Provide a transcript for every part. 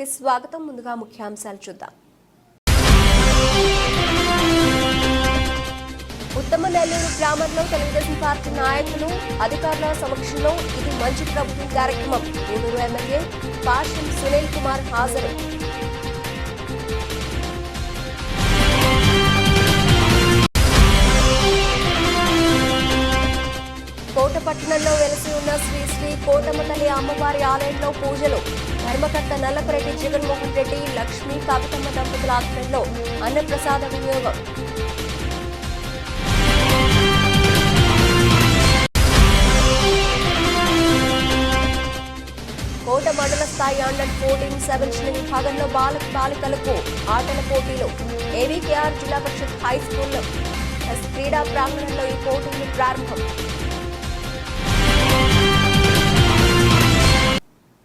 కి స్వాగతం. ముందుగా ముఖ్యాంశాలు చూద్దాం. ఉత్తమ నెల్లూరు గ్రామంలో తెలుగుదేశం పార్టీ నాయకులు అధికారుల సమక్షంలో ఇది మంచి ప్రభుత్వం కార్యక్రమం. గూడూరు ఎమ్మెల్యే పాషం సునీల్ కుమార్ హాజరు. కోటపట్టణంలో వెలసి ఉన్న శ్రీ శ్రీ కోటమ్మ తల్లి అమ్మవారి ఆలయంలో పూజలు. ధర్మకర్త నల్లపరెడ్డి జగన్మోహన్ రెడ్డి, లక్ష్మీ కవితమ్మ దంపతుల ఆధ్వర్యంలో అన్నప్రసాద వినియోగం. కోట మండల స్థాయి అండర్ 14 17 విభాగంలో బాలికలకు ఆటల పోటీలు. ఏవీకేఆర్ జిల్లా పరిషత్ హై స్కూల్ క్రీడా ప్రాంగణంలో ఈ పోటీలు ప్రారంభం.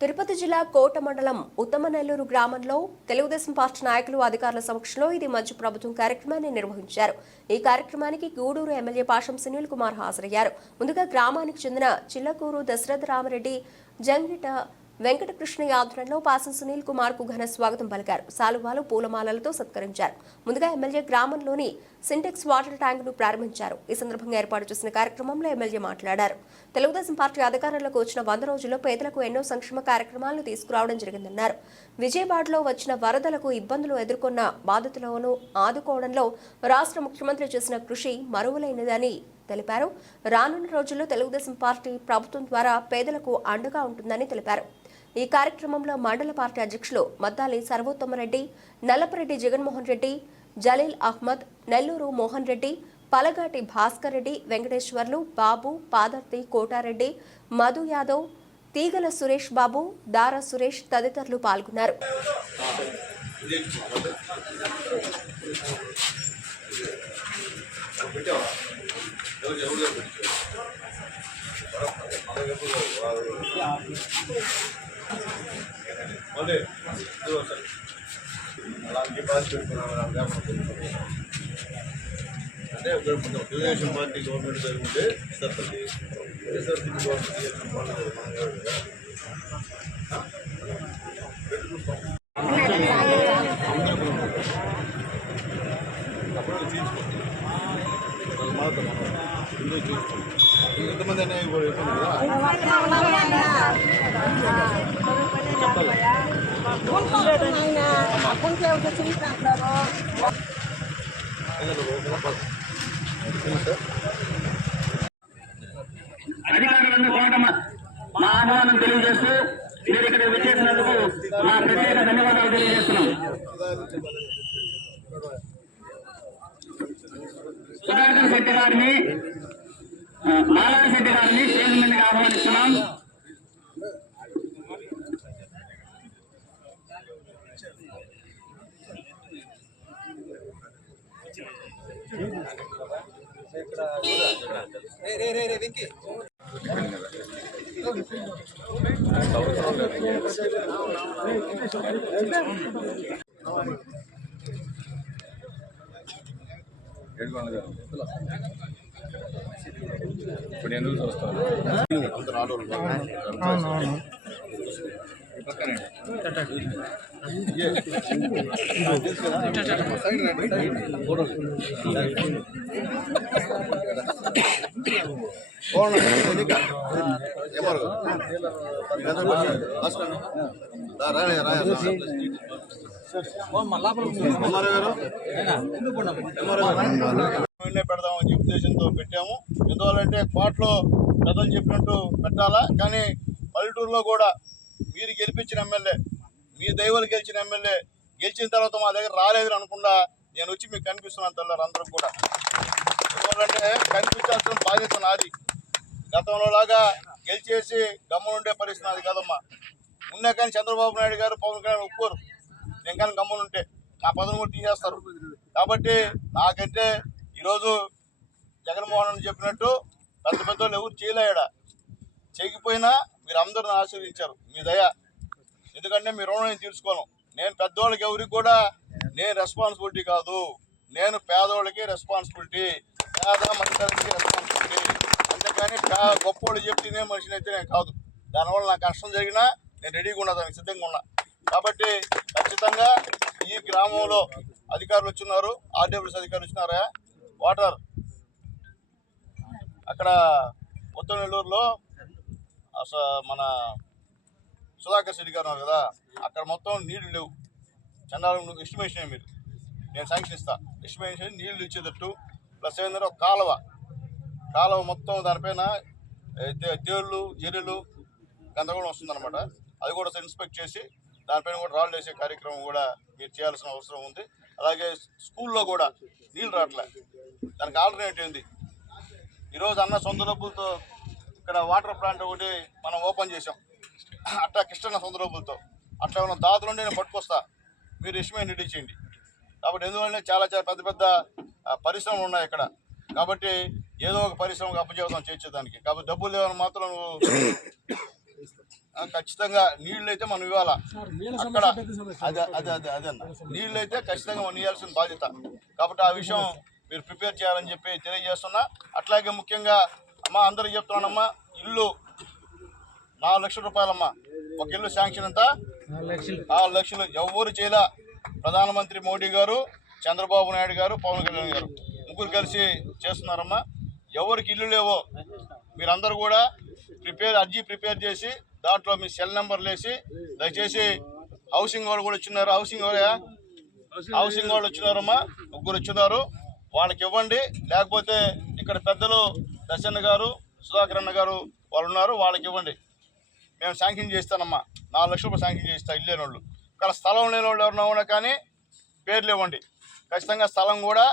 తిరుపతి జిల్లా కోట మండలం ఉత్తమ నెల్లూరు గ్రామంలో తెలుగుదేశం పార్టీ నాయకులు అధికారుల సమక్షంలో ఇది మంచి ప్రభుత్వం కార్యక్రమాన్ని నిర్వహించారు. ఈ కార్యక్రమానికి గూడూరు ఎమ్మెల్యే పాషం సునీల్ కుమార్ హాజరయ్యారు. ముందుగా గ్రామానికి చెందిన చిల్లకూరు దశరథ రామరెడ్డి, జంగిట వెంకటకృష్ణయ్య ఆధ్వర్యంలో పాసం సునీల్ కుమార్ కు ఘన స్వాగతం పలికారు. సాలువాలు, పూలమాలలతో సత్కరించారు. ముందుగా ఎమ్మెల్యే గ్రామంలోని సింటెక్స్ వాటర్ ట్యాంక్ ను ప్రారంభించారు. ఈ సందర్భంగా ఏర్పాటు చేసిన కార్యక్రమంలో ఎమ్మెల్యే మాట్లాడారు. తెలుగుదేశం పార్టీ అధికారంలోకి వచ్చిన 100 రోజుల్లో పేదలకు ఎన్నో సంక్షేమ కార్యక్రమాలను తీసుకురావడం జరిగిందన్నారు. విజయవాడలో వచ్చిన వరదలకు ఇబ్బందులు ఎదుర్కొన్న బాధితులను ఆదుకోవడంలో రాష్ట్ర ముఖ్యమంత్రి చేసిన కృషి మరువలేనిదని తెలిపారు. రానున్న రోజుల్లో తెలుగుదేశం పార్టీ ప్రభుత్వం ద్వారా పేదలకు అండగా ఉంటుందని తెలిపారు. ఈ కార్యక్రమంలో మండల పార్టీ అధ్యక్షులు మద్దాలి సర్వోత్తమరెడ్డి, నల్లపరెడ్డి జగన్మోహన్ రెడ్డి, జలీల్ అహ్మద్, నెల్లూరు మోహన్ రెడ్డి, పలగాటి భాస్కర్ రెడ్డి, వెంకటేశ్వర్లు, బాబు, పాదర్తి కోటారెడ్డి, మధు యాదవ్, తీగల సురేష్ బాబు, దారా సురేష్ తదితరులు పాల్గొన్నారు. అంటే తెలుగుదేశం పార్టీ గవర్నమెంట్ జరుగుతుంటే ఎంతమంది అన్నయ్య కూడా అధికారులను కోటమ్మ మా ఆహ్వానం తెలియజేస్తూ మీరు ఇక్కడ విచ్చేసినందుకు మా ప్రత్యేక ధన్యవాదాలు తెలియజేస్తున్నాం. సుధాకర్ శెట్టి గారిని, మాలవ శెట్టి గారిని స్టేజ్ మీదకి ఆహ్వానిస్తున్నాం. ఇప్పుడు ఎందుకు చూస్తాను పెడదామని ఉద్దేశంతో పెట్టాము. ఎందువల్లంటే కోటలో పెద్దలు చెప్పినట్టు పెట్టాలా, కానీ పల్లెటూరులో కూడా మీరు గెలిపించిన ఎమ్మెల్యే, మీ దైవాలు గెలిచిన ఎమ్మెల్యే గెలిచిన తర్వాత మా దగ్గర రాలేదని అనుకుండా నేను వచ్చి మీకు కనిపిస్తున్నాను తెల్లారు అందరూ కూడా. ఎందువల్లంటే కనిపించాల్సిన బాధ్యత నాది. గతంలో లాగా గెలిచేసి గమ్మునుండే పరిస్థితి నాది కదమ్మా. ఉన్నా కానీ చంద్రబాబు నాయుడు గారు, పవన్ కళ్యాణ్ ఒప్పుకోరు. నేను కానీ గమ్మునుంటే నా పదవి కూడా తీసేస్తారు. కాబట్టి నాకంటే ఈరోజు జగన్మోహన్ రెడ్డి చెప్పినట్టు పెద్ద పెద్దోళ్ళు ఎవరు చేయలేడా, చేయకపోయినా మీరు అందరిని ఆశీర్వదించారు, మీ దయ. ఎందుకంటే మీ రుణం నేను తీర్చుకోను. నేను పెద్దోళ్ళకి ఎవరికి కూడా నేను రెస్పాన్సిబిలిటీ కాదు, నేను పేదోళ్ళకి రెస్పాన్సిబిలిటీ, పేద మనుషులకి రెస్పాన్సిబిలిటీ. అంతేకాని గొప్పోళ్ళు చెప్తేనే మనిషిని అయితే నేను కాదు. దానివల్ల నాకు కష్టం జరిగినా నేను రెడీగా ఉన్నా, దానికి సిద్ధంగా ఉన్నా. కాబట్టి ఖచ్చితంగా ఈ గ్రామంలో అధికారులు వచ్చినారు, ఆర్డబ్ల్యూఎస్ అధికారులు వచ్చినారా, వాటర్ అక్కడ ఉత్తర నెల్లూరులో మన సుధాకర్ రెడ్డి గారు ఉన్నారు కదా, అక్కడ మొత్తం నీళ్లు లేవు. చండాలం ఎస్టిమేషన్ మీరు, నేను శాంక్షన్ ఇస్తా. ఎస్టిమేషన్ నీళ్లు ఇచ్చేటట్టు ప్లస్ ఏంటంటే ఒక కాలువ మొత్తం దానిపైన తేళ్ళు జెర్రెలు గందరగోళం వస్తుందన్నమాట. అది కూడా ఇన్స్పెక్ట్ చేసి దానిపైన కూడా రాళ్ళు వేసే కార్యక్రమం కూడా మీరు చేయాల్సిన అవసరం ఉంది. అలాగే స్కూల్లో కూడా నీళ్ళు రావట్లే, దానికి ఆల్టర్నేటివ్ ఉంది. ఈరోజు అన్న సొంత డబ్బులతో ఇక్కడ వాటర్ ప్లాంట్ ఒకటి మనం ఓపెన్ చేసాం, అట్లా కృష్ణ సొంత డబ్బులతో. అట్లా ఉన్న దాదులుండి నేను పట్టుకొస్తా, మీరు ఎస్టిమేట్ రెడీ చేయండి. కాబట్టి ఎందువల్ల చాలా పెద్ద పెద్ద పరిశ్రమలు ఉన్నాయి ఇక్కడ. కాబట్టి ఏదో ఒక పరిశ్రమకు అప్పచెబుతాం చేసేదానికి. కాబట్టి డబ్బులు లేవని మాత్రం నువ్వు ఖచ్చితంగా నీళ్ళు అయితే మనం ఇవ్వాలా అక్కడ. అదే అన్న, నీళ్ళు అయితే ఖచ్చితంగా మనం ఇవ్వాల్సిన బాధ్యత. కాబట్టి ఆ విషయం మీరు ప్రిపేర్ చేయాలని చెప్పి తెలియజేస్తున్నా. అట్లాగే ముఖ్యంగా అమ్మా అందరికి చెప్తున్నానమ్మా, ఇల్లు 4 లక్షల రూపాయలమ్మా. ఒక ఇల్లు శాంక్షన్ అంతా 4 లక్షలు ఎవరు చేయలే. ప్రధానమంత్రి మోడీ గారు, చంద్రబాబు నాయుడు గారు, పవన్ కళ్యాణ్ గారు ముగ్గురు కలిసి చేస్తున్నారమ్మా. ఎవరికి ఇల్లు లేవో మీరందరూ కూడా అర్జీ ప్రిపేర్ చేసి దాంట్లో మీ సెల్ నెంబర్లు వేసి, దయచేసి హౌసింగ్ వాళ్ళు కూడా వచ్చినారు, హౌసింగ్ వాళ్ళు వచ్చినారమ్మా, ముగ్గురు వచ్చినారు, వాళ్ళకి ఇవ్వండి. లేకపోతే ఇక్కడ పెద్దలు దశన్న గారు, సుధాకర్ అన్న గారు వాళ్ళు ఉన్నారు, వాళ్ళకి ఇవ్వండి. మేము శాంక్షన్ చేస్తానమ్మా, 4 లక్షల రూపాయలు శాంక్షన్ చేస్తా. ఇల్లు లేని వాళ్ళు, ఇక్కడ స్థలం లేని వాళ్ళు ఎవరన్నా ఉన్నా కానీ పేర్లు ఇవ్వండి. ఖచ్చితంగా స్థలం కూడా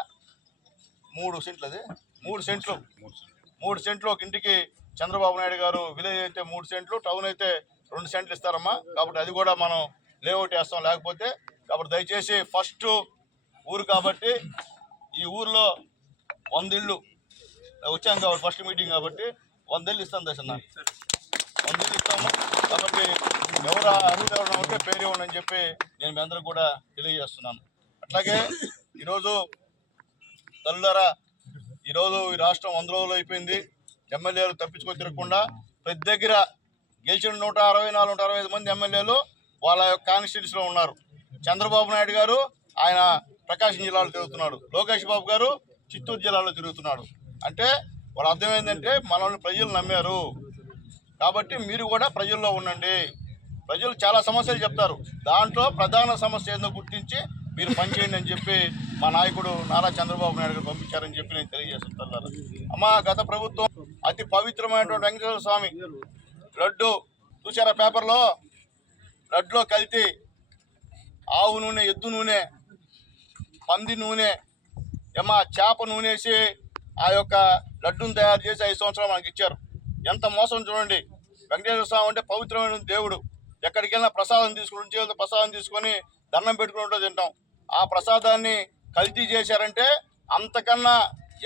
3 సెంట్లు, అది 3 సెంట్లు ఒక ఇంటికి. చంద్రబాబు నాయుడు గారు విలేజ్ అయితే 3 సెంట్లు, టౌన్ అయితే 2 సెంట్లు ఇస్తారమ్మా. కాబట్టి అది కూడా మనం లేఅవుట్ వేస్తాం లేకపోతే. కాబట్టి దయచేసి ఫస్ట్ ఊరు కాబట్టి ఈ ఊర్లో 100 ఇళ్ళు వచ్చాం కాబట్టి ఫస్ట్ మీటింగ్ కాబట్టి 100 ఇళ్ళు ఇస్తాం దశన్న, 100 ఇళ్ళు ఇస్తాము. కాబట్టి ఎవరు అర్హులు ఎవరైనా ఉంటే పేరు ఇవ్వండి అని చెప్పి నేను మీ అందరూ కూడా తెలియజేస్తున్నాను. అట్లాగే ఈరోజు తల్లులారా, ఈరోజు ఈ రాష్ట్రం 100 రోజులు అయిపోయింది. ఎమ్మెల్యేలు తప్పించుకొని తిరగకుండా ప్రతి దగ్గర గెలిచిన 165 మంది ఎమ్మెల్యేలు వాళ్ళ యొక్క కాన్స్టిట్యూన్సీలో ఉన్నారు. చంద్రబాబు నాయుడు గారు ఆయన ప్రకాశం జిల్లాలో తిరుగుతున్నాడు, లోకేష్ బాబు గారు చిత్తూరు జిల్లాలో తిరుగుతున్నాడు. అంటే వాళ్ళ అర్థం ఏంటంటే మనల్ని ప్రజలు నమ్మారు కాబట్టి మీరు కూడా ప్రజల్లో ఉండండి. ప్రజలు చాలా సమస్యలు చెప్తారు, దాంట్లో ప్రధాన సమస్య ఏందో గుర్తించి మీరు పనిచేయండి అని చెప్పి మా నాయకుడు నారా చంద్రబాబు నాయుడు గారు పంపించారని చెప్పి నేను తెలియజేస్తున్నాను. అమ్మ, గత ప్రభుత్వం అతి పవిత్రమైనటువంటి వెంకటేశ్వర స్వామి లడ్డు చూసారా పేపర్లో? లడ్డులో కల్తీ, ఆవు నూనె, ఎద్దు నూనె, పంది నూనె, చేప నూనె వేసి ఆ యొక్క లడ్డును తయారు చేసి 5 సంవత్సరాలు మనకి ఇచ్చారు. ఎంత మోసం చూడండి. వెంకటేశ్వర స్వామి అంటే పవిత్రమైన దేవుడు. ఎక్కడికి వెళ్ళినా ప్రసాదం తీసుకుని ప్రసాదం తీసుకొని దండం పెట్టుకుంటూ తింటాం. ఆ ప్రసాదాన్ని కల్తీ చేశారంటే అంతకన్నా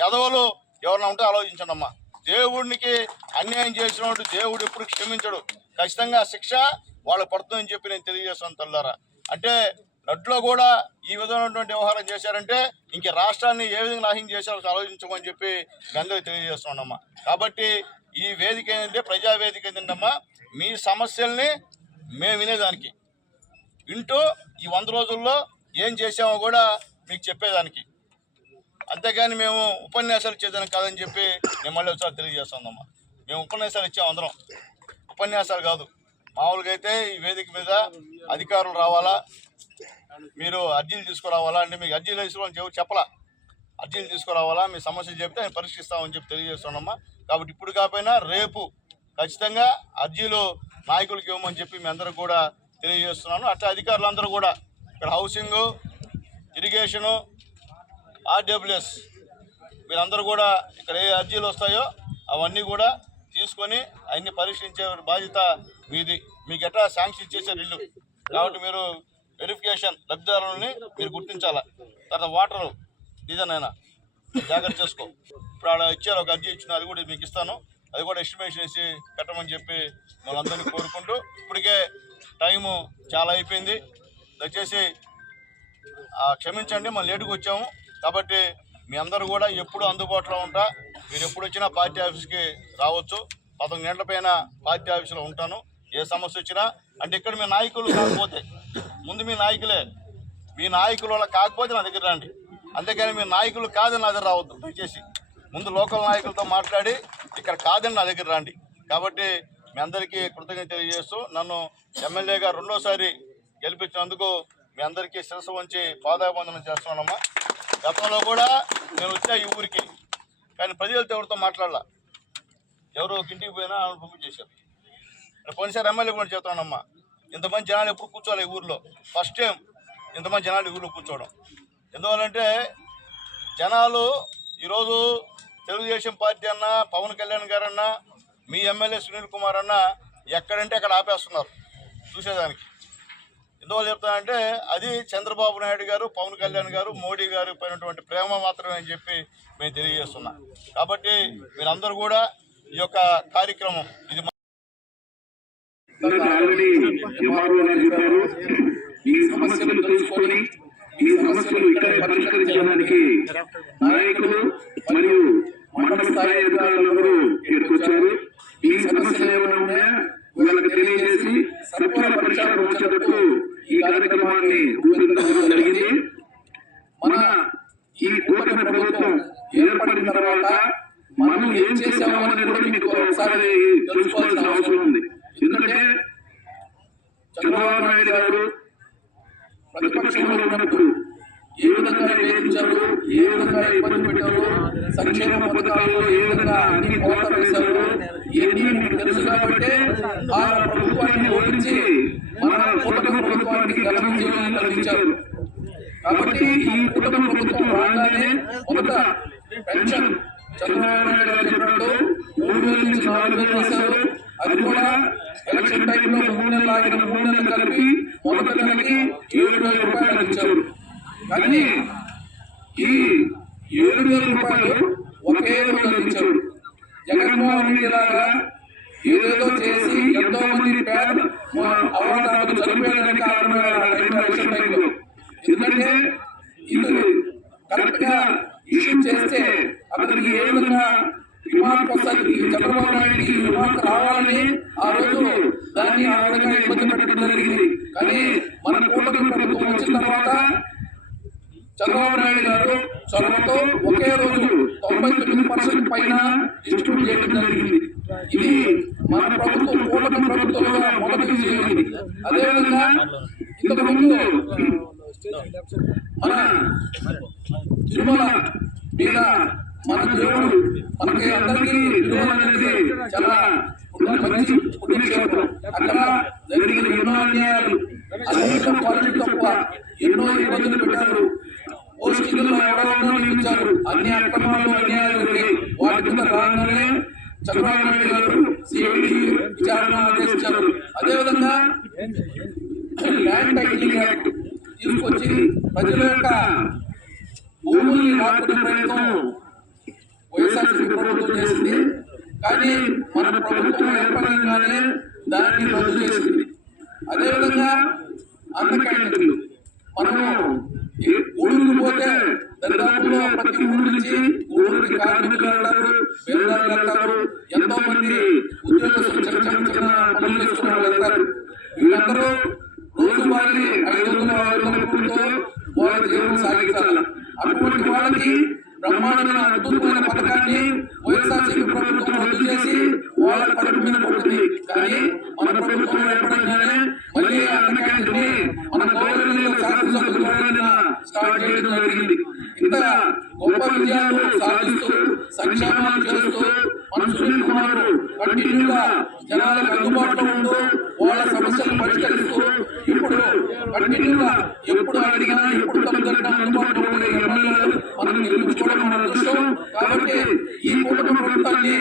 ఎదవలు ఎవరన్నా ఉంటే ఆలోచించండి అమ్మా. దేవుడికి అన్యాయం చేసినట్టు దేవుడు ఎప్పుడు క్షమించడు. ఖచ్చితంగా శిక్ష వాళ్ళు పడుతుందని చెప్పి నేను తెలియజేస్తాను తల్లారా. అంటే లడ్లో కూడా ఈ విధమైనటువంటి వ్యవహారం చేశారంటే ఇంక రాష్ట్రాన్ని ఏ విధంగా నాశనం చేశారో ఆలోచించమని చెప్పి అందరూ తెలియజేస్తున్నామ్మా. కాబట్టి ఈ వేదిక ఏంటంటే ప్రజావేదిక ఏంటంటమ్మా, మీ సమస్యల్ని మేము వినేదానికి, వింటూ ఈ 100 రోజుల్లో ఏం చేసామో కూడా మీకు చెప్పేదానికి, అంతేగాని మేము ఉపన్యాసాలు ఇచ్చేదానికి కాదని చెప్పి నేను మళ్ళీ ఒకసారి తెలియజేస్తున్నామ్మా. మేము ఉపన్యాసాలు ఇచ్చాము అందరం, ఉపన్యాసాలు కాదు. మామూలుగా అయితే ఈ వేదిక మీద అధికారులు రావాలా, మీరు అర్జీలు తీసుకురావాలా అంటే మీకు అర్జీలు తీసుకోవాలని చెప్పలా. అర్జీలు తీసుకురావాలా, మీ సమస్యలు చెప్తే నేను పరిష్కరిస్తామని చెప్పి తెలియజేస్తున్నామ్మా. కాబట్టి ఇప్పుడు కాకపోయినా రేపు ఖచ్చితంగా అర్జీలు నాయకులకి ఇవ్వమని చెప్పి మీ అందరికి కూడా తెలియజేస్తున్నాను. అట్లా అధికారులందరూ కూడా ఇక్కడ హౌసింగు, ఇరిగేషను, ఆర్డబ్ల్యూఎస్ మీరందరూ కూడా ఇక్కడ ఏ అర్జీలు వస్తాయో అవన్నీ కూడా తీసుకొని అన్ని పరీక్షించే బాధ్యత మీది. మీకు ఎట్లా శాంక్షన్ చేశారు ఇల్లు కాబట్టి మీరు వెరిఫికేషన్ లబ్ధిదారులని మీరు గుర్తించాలా. తర్వాత వాటరు డీజన్ అయినా జాగ్రత్త చేసుకో. ఇప్పుడు ఆడ ఇచ్చారు, ఒక అర్జీ ఇచ్చిన, అది కూడా మీకు ఇస్తాను. అది కూడా ఎస్టిమేషన్ వేసి పెట్టమని చెప్పి వాళ్ళందరినీ కోరుకుంటూ, ఇప్పటికే టైము చాలా అయిపోయింది, దయచేసి క్షమించండి, మనం లేటుగా వచ్చాము. కాబట్టి మీ అందరూ కూడా ఎప్పుడు అందుబాటులో ఉంటా. మీరు ఎప్పుడు వచ్చినా పార్టీ ఆఫీస్కి రావచ్చు. 11 గంటల పైన పార్టీ ఆఫీసులో ఉంటాను. ఏ సమస్య వచ్చినా అంటే ఇక్కడ మీ నాయకులు కాకపోతే ముందు మీ నాయకులే. మీ నాయకుల వల్ల కాకపోతే నా దగ్గర రండి, అంతేకాని మీ నాయకులు కాదని నా దగ్గర రావద్దు దయచేసి. ముందు లోకల్ నాయకులతో మాట్లాడి ఇక్కడ కాదని నా దగ్గర రండి. కాబట్టి మీ అందరికీ కృతజ్ఞత తెలియజేస్తూ నన్ను ఎమ్మెల్యేగా రెండోసారి గెలిపించినందుకు మీ అందరికీ శిరస్సు వంచి పాదాభివందనం చేస్తున్నానమ్మా. గతంలో కూడా నేను వచ్చా ఈ ఊరికి, కానీ ప్రజలతో ఎవరితో మాట్లాడాల, ఎవరు ఒక ఇంటికి పోయినా పంపించేశారు. పోయినసారి ఎమ్మెల్యే కూడా చెప్తానమ్మా, ఇంతమంది జనాలు ఎప్పుడు కూర్చోవాలి ఈ ఊరిలో, ఫస్ట్ టైం ఇంతమంది జనాలు ఈ ఊరిలో కూర్చోవడం. ఎందువల్లంటే జనాలు ఈరోజు తెలుగుదేశం పార్టీ అన్నా, పవన్ కళ్యాణ్ గారు అన్నా, మీ ఎమ్మెల్యే సునీల్ కుమార్ అన్నా ఎక్కడంటే అక్కడ ఆపేస్తున్నారు చూసేదానికి. ఎందువల్ల చెప్తానంటే అది చంద్రబాబు నాయుడు గారు, పవన్ కళ్యాణ్ గారు, మోడీ గారు పైనటువంటి ప్రేమ మాత్రమే అని చెప్పి మేము తెలియజేస్తున్నాం. కాబట్టి మీరందరూ కూడా ఈ యొక్క కార్యక్రమం ఇది ఆల్రెడీ ఎంఆర్ఓ గారు చెప్పారు, ఈ సమస్యలు తెలుసుకొని ఈ సమస్యలు ఇక్కడే పరిష్కరించడానికి నాయకులు మరియు మండల స్థాయి అధికారులందరూ ఏర్కొచ్చారు. ఈ సమస్యలు ఏమైనా ఉన్నాయా వాళ్ళకి తెలియజేసి సత్వర పరిష్కారం వచ్చేటట్టు ఈ కార్యక్రమాన్ని రూపొందించడం జరిగింది. మన ఈ కూటమి ప్రభుత్వం ఏర్పడిన తర్వాత మనం ఏం చేశామో అనేది కూడా మీకు ఒకసారి తెలుసుకోవాల్సిన అవసరం ఉంది. ఎందుకంటే చంద్రబాబు నాయుడు గారు ప్రతిపక్షంలో ఉన్నప్పుడు ఏ విధంగా వేధించారు, ఏ విధంగా ఇబ్బంది పెట్టారు, సంక్షేమ పథకాల్లో ఏ విధంగా అన్ని కోత వేశారు, ఇవన్నీ మీకు తెలుసు. కాబట్టి ఆ ప్రభుత్వాన్ని ఓడించి మన కూటమి ప్రభుత్వానికి ఘన విజయం కలిగించారు. కాబట్టి ఈ కూటమి ప్రభుత్వం రాగానే మొదట పెన్షన్ చంద్రబాబు నాయుడు గారు చెప్పాడు 3,000 నుంచి 4,000 వేశారు. అది కూడా ఎలక్షన్ టైంలో 3 నెలలు ఆగిన 3 నెలలు కలిపి మొదటి నెలకి 7,000 రూపాయలు ఇచ్చారు. కానీ ఈ 7,000 రూపాయలు ఒకే రోజు అందించారు. జగన్మోహన్ రెడ్డి లాగా ఏదేదో చేసి ఎంతో మంది పేద అవతారాలు చనిపోయేదానికి కారణమైన ఎలక్షన్ టైంలో. ఎందుకంటే ఇది కరెక్ట్ గా ఇష్యూ చేస్తే అతనికి ఏ విధంగా రిమార్క్ వస్తుంది, చంద్రబాబు నాయుడికి రిమార్క్ రావాలని ఆ రోజు దాన్ని ఆ విధంగా ఇబ్బంది పెట్టడం జరిగింది. కానీ మన కూటమి ప్రభుత్వం వచ్చిన తర్వాత చంద్రబాబు నాయుడు గారు చొరవతో ఒకే రోజు 99% పైన డిస్ట్రిబ్యూట్ చేయడం జరిగింది. ఇది మన ప్రభుత్వం కూటమి ప్రభుత్వంలో మొదటి జరిగింది. అదేవిధంగా ఇంతకు ముందు మన తిరుమల మీద మన దేవుడు మనకి అందరికీ తిరుమల అనేది చాలా మంచి పుణ్యక్షేత్రం. అక్కడ జరిగిన ఎన్నో అన్యాయాలు, అనేక క్వాలిటీ తప్ప ఎన్నో ఇబ్బందులు పెట్టారు. పోస్టింగ్లో ఎవరెవరో నియమించారు, అన్ని అక్రమాలు అన్యాయాలు జరిగాయి. వాటి కింద రాగానే చంద్రబాబు నాయుడు గారు సిఐడి విచారణ ఆదేశించారు. అదేవిధంగా ల్యాండ్ టైటిలింగ్ యాక్ట్ తీసుకొచ్చి ప్రజల యొక్క భూముల్ని లాక్కునే ప్రయత్నం వైఎస్ఆర్సీపీ ప్రభుత్వం చేసింది. కానీ మన ప్రభుత్వం ఏర్పడంగానే దాన్ని రద్దు చేసింది. అదేవిధంగా అన్న క్యాంటీన్లు మనము ఊరికి పోతే దరిదాపులో ప్రతి ఊరి నుంచి ఊరికి కార్మికులు వెళ్తారు, పేదలు వెళ్తారు, ఎంతో మంది ఉద్యోగస్తులు చిన్న చిన్న పనులు చేసుకునే వాళ్ళు వెళ్తారు. వీళ్ళందరూ రోజువారీ 500-600 రూపాయలతో వాళ్ళ జీవనం సాగించాలి. అటువంటి వాళ్ళకి బ్రహ్మాండమైన అద్భుతమైన పథకాన్ని వైఎస్ఆర్సీపీ ప్రభుత్వం రద్దు చేసి వాళ్ళ పరుగు మీద పడుతుంది. కానీ మన ప్రభుత్వం ఏర్పడగానే మళ్ళీ అన్న క్యాంటీన్ని మన గౌరవనీయుల శాసనసభ్యులు స్టార్ట్ చేయడం జరిగింది. ఇంత గొప్ప విజయాలు సాధిస్తూ సంక్షేమాలు చేస్తూ మన సునీల్ కుమార్ కంటిన్యూగా జనాలకు అందుబాటులో ఉంటూ వాళ్ళ సమస్యలు పరిష్కరిస్తూ ఇప్పుడు కంటిన్యూగా ఎప్పుడు అడిగినా ఎప్పుడు తొలగినా అందుబాటులో ఉండే ఎమ్మెల్యేలు మనం గెలుచుకోవడం మన అదృష్టం. కాబట్టి ఈ కూటమి ప్రభుత్వాన్ని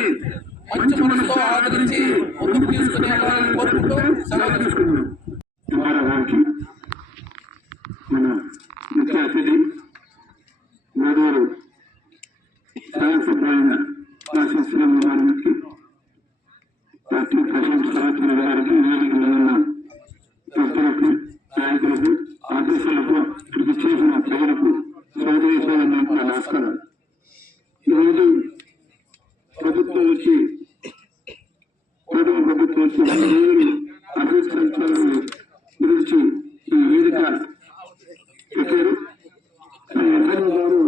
మంచి మనసుతో ఆదరించి ముందుకు తీసుకునే కోరుకుంటూ సెలవు తీసుకుంటున్నాం. మన ముఖ్య అతిథి గోదావరి శాసనసభ్యులైన శ్రీరామ్ గారికి, పార్టీ ప్రజెంట్ సభ్యుల గారికి, వేదికలో ఉన్న సభ్యులకు, నాయకులకు, ఆఫీసులకు, ఇక్కడికి చేసిన ప్రజలకు సోదరీసోదరులకు నమస్కారం. ఈరోజు ప్రభుత్వం వచ్చి కూటమి ప్రభుత్వం వచ్చి 100 రోజులు అభివృద్ధి సంక్షేమాల గురించి ఈ వేదిక పెట్టారు. ఎమ్మెల్యే గారు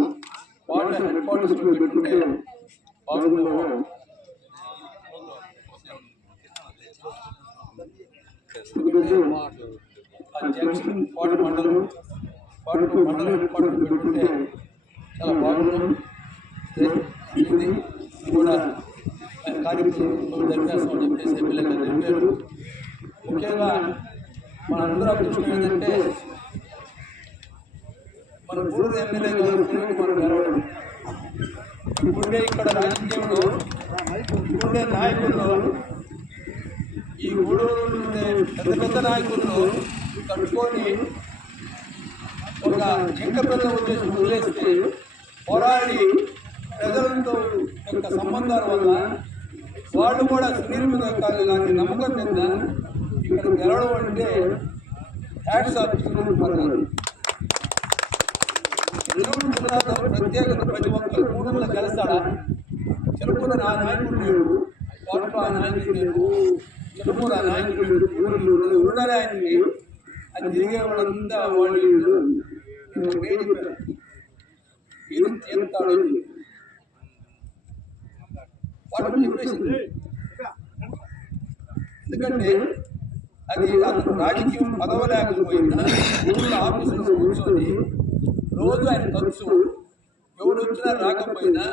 వార్డు హెడ్ క్వార్టర్స్ లో పెట్టుకుంటే బాగుండేమో. ఎందుకంటే ఆ జంక్షన్ కోట మండలం కోటకు మండలం హెడ్ క్వార్టర్స్ పెట్టుకుంటే చాలా బాగుంది. ఇది కూడా కార్యక్రమం జరిపేస్తామని చెప్పేసి ఎమ్మెల్యే గారు చెప్పారు. ముఖ్యంగా మనందరూ అభిప్రాయం ఏంటంటే మన గూడూరు ఎమ్మెల్యే గారు మనం గెలవడం. ఇప్పుడే ఇక్కడ రాజకీయంలో ఇప్పుడే నాయకుల్లో ఈ గూడూరు పెద్ద పెద్ద నాయకుల్లో కట్టుకొని ఒక జింక పెద్ద ఉద్దేశం వదిలేస్తే పోరాడి ప్రజలతో యొక్క సంబంధాల వల్ల వాళ్ళు కూడా సునీలుగా కాదు కానీ నమ్మకం మీద ఇక్కడ గెలవడం అంటే హ్యాట్స్ ఆఫ్ పర్వాలేదు. నెల్లూరు జిల్లాలో ప్రత్యేకత ప్రతి ఒక్కరు గూడూరులో గెలుస్తాడా? చెరుకుల ఆ నాయకుడు లేడు, కోటలో ఆ నాయకుడు లేడు, చెరుకుల ఆ నాయకుడు లేడు, ఊళ్ళో ఉండాలి ఆయనకి. అది తిరిగే వాళ్ళంతా వాళ్ళు ఇది చేస్తాడు వాడు చెప్పేసింది. ఎందుకంటే అది అతను రాజకీయం పదవలేకపోయినా ఊళ్ళో ఆఫీసులో కూర్చొని రోజు ఆయన ఖర్చు ఎవడు వచ్చినా రాకపోయినా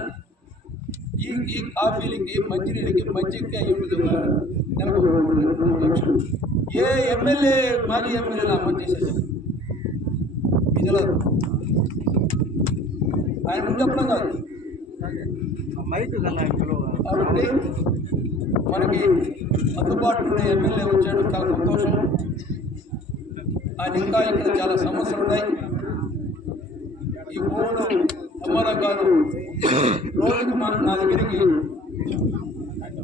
ఈ కాఫీలకి మంచినీళ్ళకి మజ్జిగకి అయ్యి నెలకు ఏ ఎమ్మెల్యే మాజీ ఎమ్మెల్యేలు అమలు చేసేసారు. ఇది ఆయన ముందు చెప్పడం కాదు. కాబట్టి మనకి అందుబాటులో ఉన్న ఎమ్మెల్యే వచ్చాడు, చాలా సంతోషం. ఆయన ఇంకా ఇక్కడ చాలా సమస్యలు ఉన్నాయి. ఈ భూములు అమ్మారావు గారు రోజుకి నా దగ్గరికి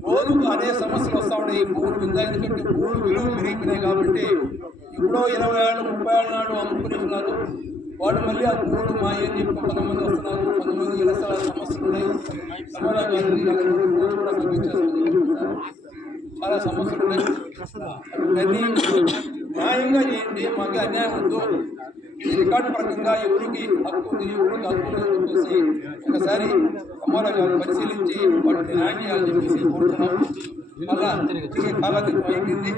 రోజుకు అనేక సమస్యలు వస్తూ ఉన్నాయి ఈ భూముల మీద. ఎందుకంటే భూములు విలువ పెరిగిపోయినాయి కాబట్టి ఎప్పుడో 20 ఏళ్ళు 30 ఏళ్ళ నాడు అమ్ముకునేస్తున్నారు. వాళ్ళు మళ్ళీ ఆ భూములు మా ఏం చెప్పి కొంతమంది వస్తున్నారు, కొంతమంది ఇలా సమస్యలు ఉన్నాయి. అమ్మారావు గారు చాలా సమస్యలు ఉన్నాయి. అన్నీ న్యాయంగా చేయండి, మాకు అన్యాయం వద్దు. రికార్డు ప్రకారంగా ఎవరికి హక్కు ఉంది, ఎవరికి హక్కు లేదని చెప్పేసి ఒకసారి అమ్మారావు గారు పరిశీలించి వాటిని న్యాయం చేయాలని చెప్పేసి కోరుతున్నాం. అలా తిరిగి కాలాతీతం అయింది.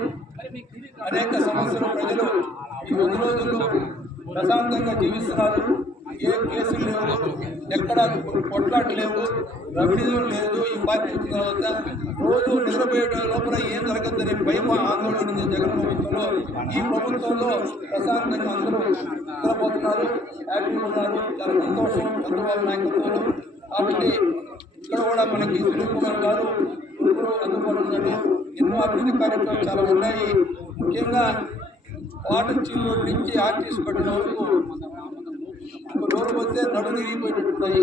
అనేక సమస్యలు ప్రజలు ఈ 100 రోజుల్లో ప్రశాంతంగా జీవిస్తున్నారు. ఏ కేసులు లేవు, ఎక్కడ కొట్లాట్లు లేవు, రవిడీలు లేదు. ఈ పార్టీ వచ్చిన తర్వాత రోజు నిద్రపోయే లోపల ఏం జరగద్దని భయం ఆందోళన ఉంది జగన్ ప్రభుత్వంలో. ఈ ప్రభుత్వంలో ప్రశాంతంగా అందరూ నిద్రపోతున్నారు, యాక్టివ్గా ఉన్నారు. చాలా సంతోషం చంద్రబాబు నాయకత్వంలో. కాబట్టి ఇక్కడ కూడా మనకి సునీల్ కుమార్ గారు అందుబాటులో ఎన్నో అభివృద్ధి కార్యక్రమాలు చాలా ఉన్నాయి. ముఖ్యంగా వాటర్ చీలు నుంచి ఆర్టీసీ పట్టిన వరకు రోజు వస్తే నడులు విరిగిపోయినట్టున్నాయి.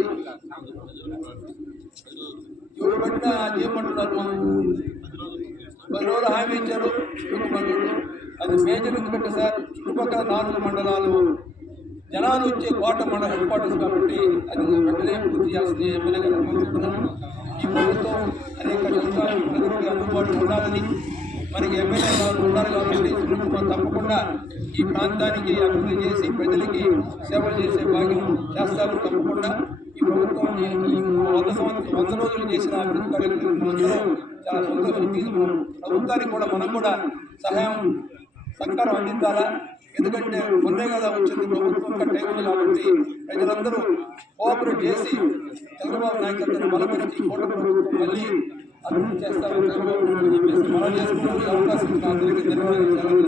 ఎవరు పట్టినా చేయమంటున్నారు. మనం రోజు హామీ ఇచ్చారు. అది మేజర్ ఎందుకంటే సార్ చుట్టుపక్కల 4 మండలాలు జనాలు వచ్చే కోట మండల హెడ్ క్వార్టర్స్ కాబట్టి అది వెంటనే పూర్తి చేయాల్సింది ఎమ్మెల్యే గారు కోరుకుంటున్నాను. ఈ ప్రభుత్వం అనేక సంవత్సరాలు ప్రజలకు అందుబాటులో ఉండాలని మనకి ఎమ్మెల్యే గారు ఉన్నారు కాబట్టి తప్పకుండా ఈ ప్రాంతానికి అభివృద్ధి చేసి ప్రజలకి సేవలు చేసే భాగ్యం చేస్తారు. తప్పకుండా ఈ ప్రభుత్వం 100 రోజులు చేసిన అభివృద్ధి కార్యక్రమంలో చాలా సంతోషం. ప్రభుత్వానికి కూడా మనం కూడా సహకారం అందించాలా. ఎందుకంటే మొన్నే కదా వచ్చింది ప్రభుత్వం కట్టే ఉంది కాబట్టి ప్రజలందరూ కోఆపరేట్ చేసి చంద్రబాబు నాయకత్వాన్ని బలపరిచి కోట ప్రభుత్వం మళ్ళీ అభివృద్ధి చేస్తామని చంద్రబాబు చెప్పేసి మనం చేసుకునే అవకాశం ధన్యవాదాలు.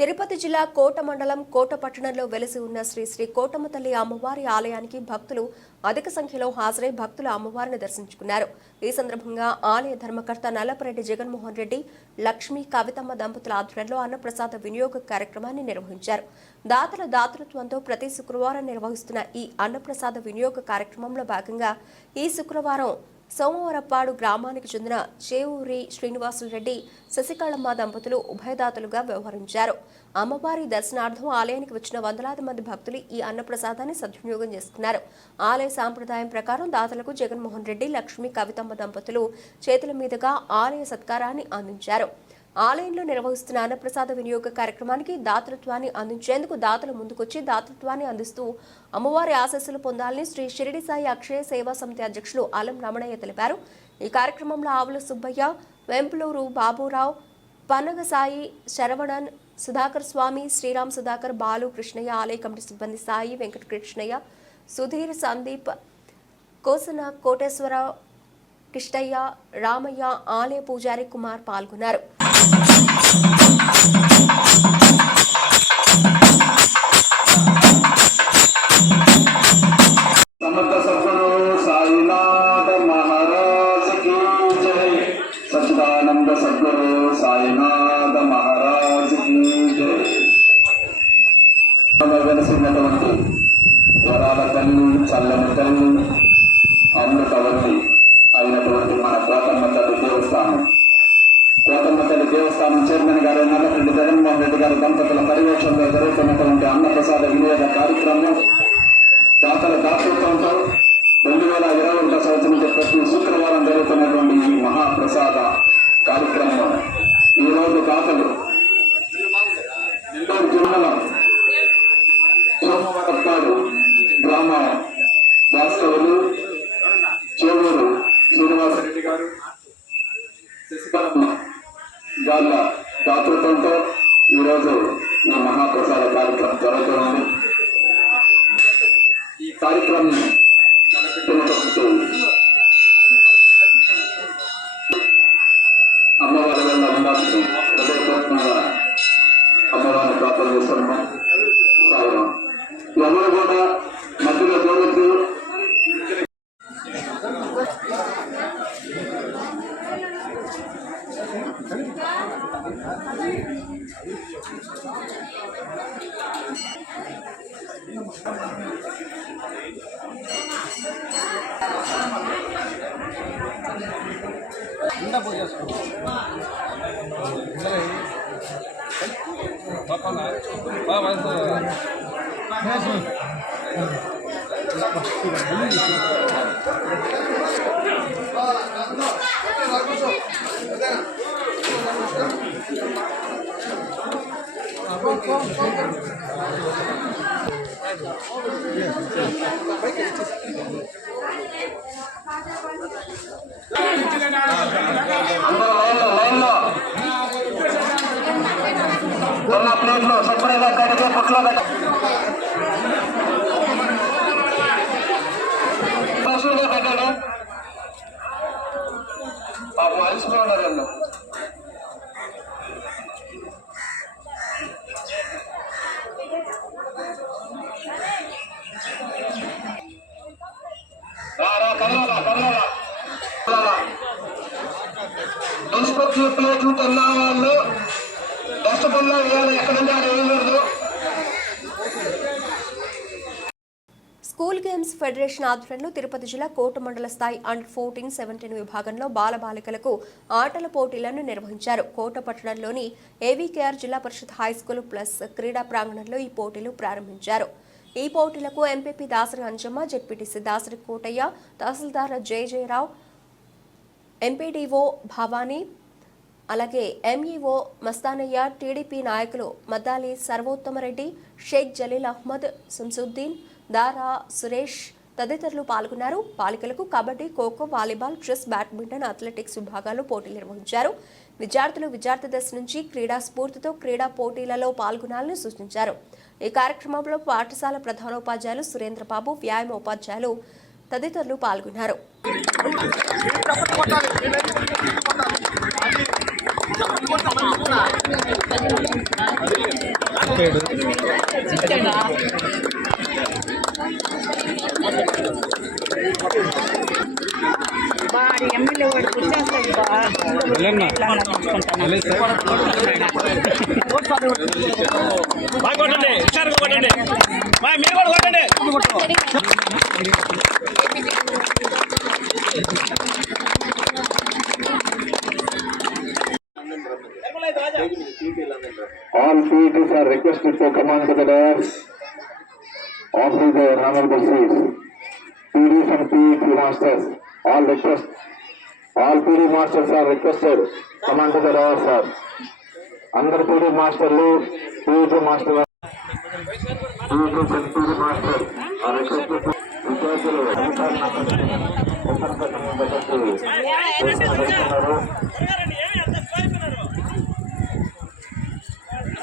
తిరుపతి జిల్లా కోట మండలం కోట పట్టణంలో వెలిసి ఉన్న శ్రీ శ్రీ కోటమ్మ తల్లి అమ్మవారి ఆలయానికి భక్తులు అధిక సంఖ్యలో హాజరై భక్తులు అమ్మవారిని దర్శించుకున్నారు. ఈ సందర్భంగా ఆలయ ధర్మకర్త నల్లపరెడ్డి జగన్మోహన్ రెడ్డి, లక్ష్మీ కవితమ్మ దంపతుల ఆధ్వర్యంలో అన్నప్రసాద వినియోగ కార్యక్రమాన్ని నిర్వహించారు. దాతల దాతృత్వంతో ప్రతి శుక్రవారం నిర్వహిస్తున్న ఈ అన్నప్రసాద వినియోగ కార్యక్రమంలో భాగంగా ఈ శుక్రవారం సోమవరపాడు గ్రామానికి చెందిన చేవూరి శ్రీనివాసులరెడ్డి, శశికళమ్మ దంపతులు ఉభయదాతలుగా వ్యవహరించారు. అమ్మవారి దర్శనార్థం ఆలయానికి వచ్చిన వందలాది మంది భక్తులు ఈ అన్నప్రసాదాన్ని సద్వినియోగం చేసుకున్నారు. ఆలయ సాంప్రదాయం ప్రకారం దాతలకు జగన్మోహన్ రెడ్డి, లక్ష్మీ కవితమ్మ దంపతులు చేతుల మీదుగా ఆలయ సత్కారాన్ని అందించారు. ఆలయంలో నిర్వహిస్తున్న అన్నప్రసాద వినియోగ కార్యక్రమానికి దాతృత్వాన్ని అందించేందుకు దాతలు ముందుకొచ్చి దాతృత్వాన్ని అందిస్తూ అమ్మవారి ఆశీస్సులు పొందాలని శ్రీ షిరిడి సాయి అక్షయ సేవా సమితి అధ్యక్షులు అలం రమణయ్య తెలిపారు. ఈ కార్యక్రమంలో ఆవుల సుబ్బయ్య, వెంపులూరు బాబురావు, పన్నగ సాయి, శరవణన్, సుధాకర్ స్వామి, శ్రీరామ్ సుధాకర్, బాలు, కృష్ణయ్య, ఆలయ కమిటీ సిబ్బంది సాయి, వెంకట కృష్ణయ్య, సుధీర్, సందీప్, కోసన కోటేశ్వరరావు, కృష్ణయ్య, రామయ్య, ఆలయ పూజారి కుమార్ పాల్గొన్నారు. సమర్థ సద్గురు సాయినాథ మహారాజ్ కీ జై. సచ్చిదానంద సద్గురు సాయినాథ మహారాజ్ కీ జై. వెలసినటువంటి వరాల తల్లి, చల్లని తల్లి, అమృతవల్లి అయినటువంటి మన కోటమ్మ తల్లి దేవస్థానం, కోటమ్మ తల్లి దేవస్థానం చైర్మన్ గారు నల్లరెడ్డి జగన్మోహన్ రెడ్డి గారి దంపతుల పర్యవేక్షణలో జరుగుతున్నటువంటి అన్నప్రసాద వినియోగ కార్యక్రమం దాతల దాతృత్వంతో 2021 సంవత్సరం ప్రతి శుక్రవారం జరుగుతున్నటువంటి ఈ మహాప్రసాద కార్యక్రమం ఈ రోజు దాతలు నెల్లూరు జిల్లా సోమవారపాడు గ్రామ వాస్తవులు చేవూరు శ్రీనివాసరెడ్డి గారు, శశికళమ్మ వాళ్ళ దాతృత్వంతో ఈరోజు ఈ మహాప్రసాద కార్యక్రమం జరుగుతుంది. ఈ కార్యక్రమం అమ్మవారి వల్ల ఉండాల్సిన హృదయపూర్వకంగా అమ్మవారిని ప్రార్థన చేస్తున్నాం. సాయం ఎవరు కూడా మధ్యలో జరుగుతూ ఉన్న ప్లేట్లో శుభ్రంగా కడిగే పుట్లో పెట్టండి. పాపం అలసిపోయి ఉన్నారు. ఇన్స్పెక్ట్ ప్లేట్లు తిన్న వాళ్ళు డస్ట్బిన్లో వేయాలి, ఎక్కడంటే అది వేయకూడదు. స్కూల్ గేమ్స్ ఫెడరేషన్ ఆధ్వర్యంలో తిరుపతి జిల్లా కోట మండల స్థాయి అండర్ 14-17 విభాగంలో బాలబాలికలకు ఆటల పోటీలను నిర్వహించారు. కోట పట్టణంలోని ఏవీకేఆర్ జిల్లా పరిషత్ హైస్కూల్ ప్లస్ క్రీడా ప్రాంగణంలో ఈ పోటీలు ప్రారంభించారు. ఈ పోటీలకు ఎంపీపీ దాసరి అంజమ్మ, జెడ్పీటీసీ దాసరి కోటయ్య, తహసీల్దార్ జయరావు, ఎంపీడీఓ భవానీ, అలాగే ఎంఈఓ మస్తానయ్య, టీడీపీ నాయకులు మద్దాలి సర్వోత్తమరెడ్డి, షేక్ జలీల్ అహ్మద్, శంసుద్దీన్, దారా సురేష్ తదితరులు పాల్గొన్నారు. బాలికలకు kabaddi, kho kho, volleyball, chess, badminton, athletics విభాగాల్లో పోటీలు నిర్వహించారు. విద్యార్థులు విద్యార్థి దశ నుంచి క్రీడా స్ఫూర్తితో క్రీడా పోటీలలో పాల్గొనాలని సూచించారు. ఈ కార్యక్రమంలో పాఠశాల ప్రధానోపాధ్యాయులు సురేంద్రబాబు, వ్యాయామ ఉపాధ్యాయులు తదితరులు పాల్గొన్నారు. ఎమ్మెల్యే వాడు కూర్చేస్తాడు All PETs are requested to come on to the dais. Offer their honorable seats. PDs and PET masters, all request All PD masters are requested come onto the lower sir. Under PD masterలు PG master PD master are requested విద్యార్థులు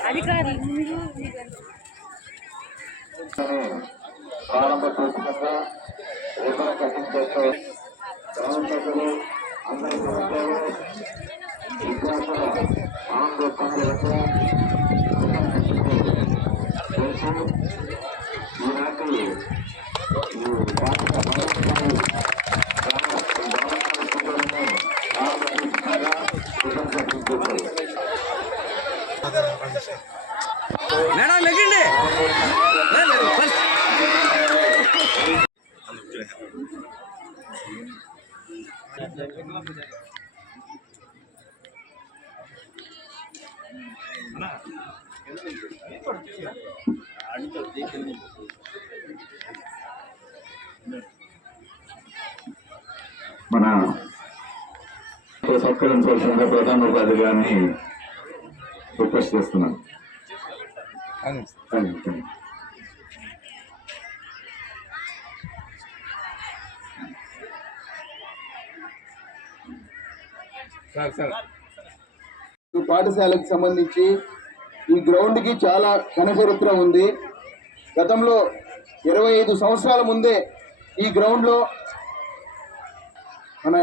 అధికారులు ప్రారంభ సూచనగా రేపటి కట్టించేస్తారు గ్రామస్తులు అందరికీ విద్యార్థుల ఆందోళనలకు ఈనాటి ఈ భారత మేడం లెగ్గండి మన సత్కరించాల్సిన ప్రధాన ఉపాధి గారిని రిక్వెస్ట్ చేస్తున్నాను. పాఠశాలకు సంబంధించి ఈ గ్రౌండ్ కి చాలా ఘన చరిత్ర ఉంది. గతంలో 25 సంవత్సరాల ముందే ఈ గ్రౌండ్ లో మన